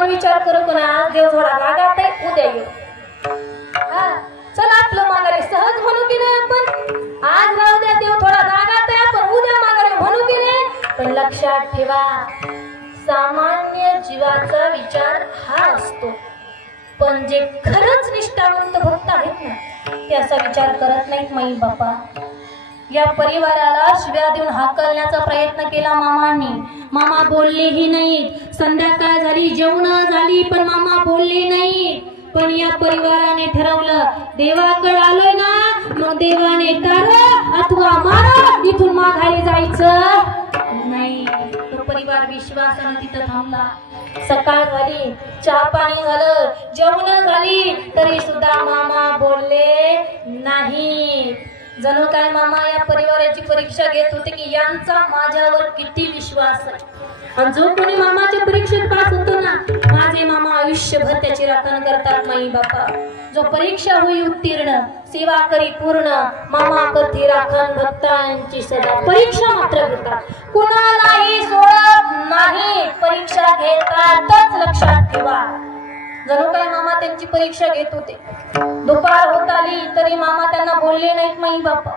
आपण विचार करू पण आज देव थोडा रागात आहे, उद्या येऊ. चला आपलं माघारी सहज म्हणू की नाही आपण. आज ना उद्या देव थोडा रागात आहे, आपण उद्या माघारी म्हणू की नाही. पण लक्षात ठेवा, सामान्य जीवाचा विचार हा असतो, पण जे खरंच निष्ठावंत भक्त आहेत ना ते असा विचार करत नाहीत. माई बापा, या परिवाराला शिव्या देऊन हाकलण्याचा प्रयत्न केला मामांनी. मामा बोललेही नाहीत. संध्याकाळ झाली, जेवण झाली, पण मामा बोलले नाहीत. पण या परिवाराने ठरवलं, देवाकडे आलोय ना, मग देवाने करा अथवा मारा, इथून माघारी जायचं नाही. तो परिवार विश्वासाने तिथं थांबला. सकाळ झाली, चहा पाणी झालं, जेवण झाली, तरी सुद्धा मामा बोलले नाही. जणू काय मामा या परिवाराची परीक्षा घेत होते की यांचा माझ्यावर किती विश्वास आहे. आणि जो कोणी मामाच्या परीक्षेत पास होतो ना, माझे मामा आयुष्यभर त्याची राखण करतात. माई बापा, जो परीक्षा होई उत्तीर्ण, सेवा करी पूर्ण, मामा करती राखण भक्तांची सदा. परीक्षा मात्र घेतात, कुणालाही सोडत नाही, परीक्षा घेतातच. लक्षात ठेवा, जणू काय मामा त्यांची परीक्षा घेत होते. दुपार होत आली तरी मामा त्यांना बोलले नाहीत. माई बापा,